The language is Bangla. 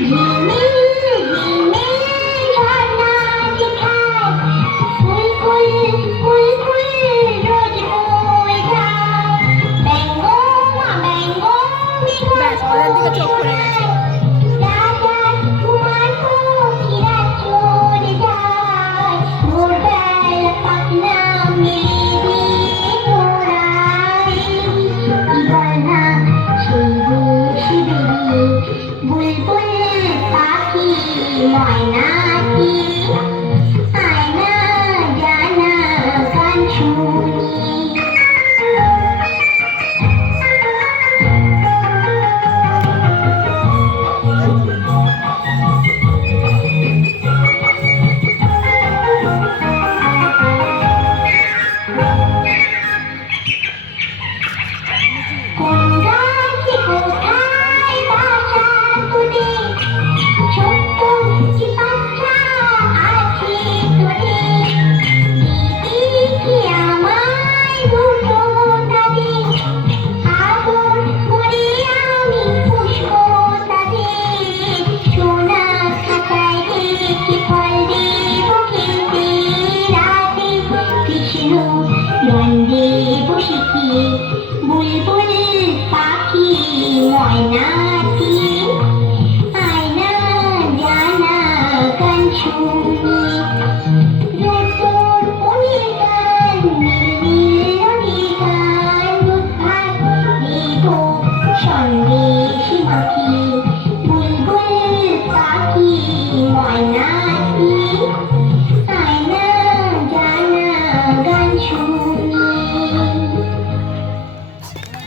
ঝিলমিল ঝিলমিল ঝর্ণা যেথায় ফুল ফুল ফুল ফুল রোজ বয়ে যায়। ব্যঙ্গ মা ব্যঙ্গ ব্যাস ওদের দিকে চোখ পড়ে গেছে। রাজার কুমার পক্ষীরা চলে যায়। ভোরবেলা পাখনা মেলে দিয়ে ওড়ায়। এবার না সেই দেশে বেরিয়ে বুলবুল পাখি ময়নাটি আয়না জানা গান শুনি। কোন গাছে কোথায় বাসা তোদের? ছোট্ট কি বাচ্চা আছে তোদের? দিদি কি আমায় দুটো তাদের? আদর করে আমি পুষবো তাদের। সোনা খাতায় রেখে ফল দেবো খেতে রাতে। কৃষ্ণ গান দেবো শিখিয়ে বুলবুল পাখি ময়নাটি আয়না জানা গান শুনি।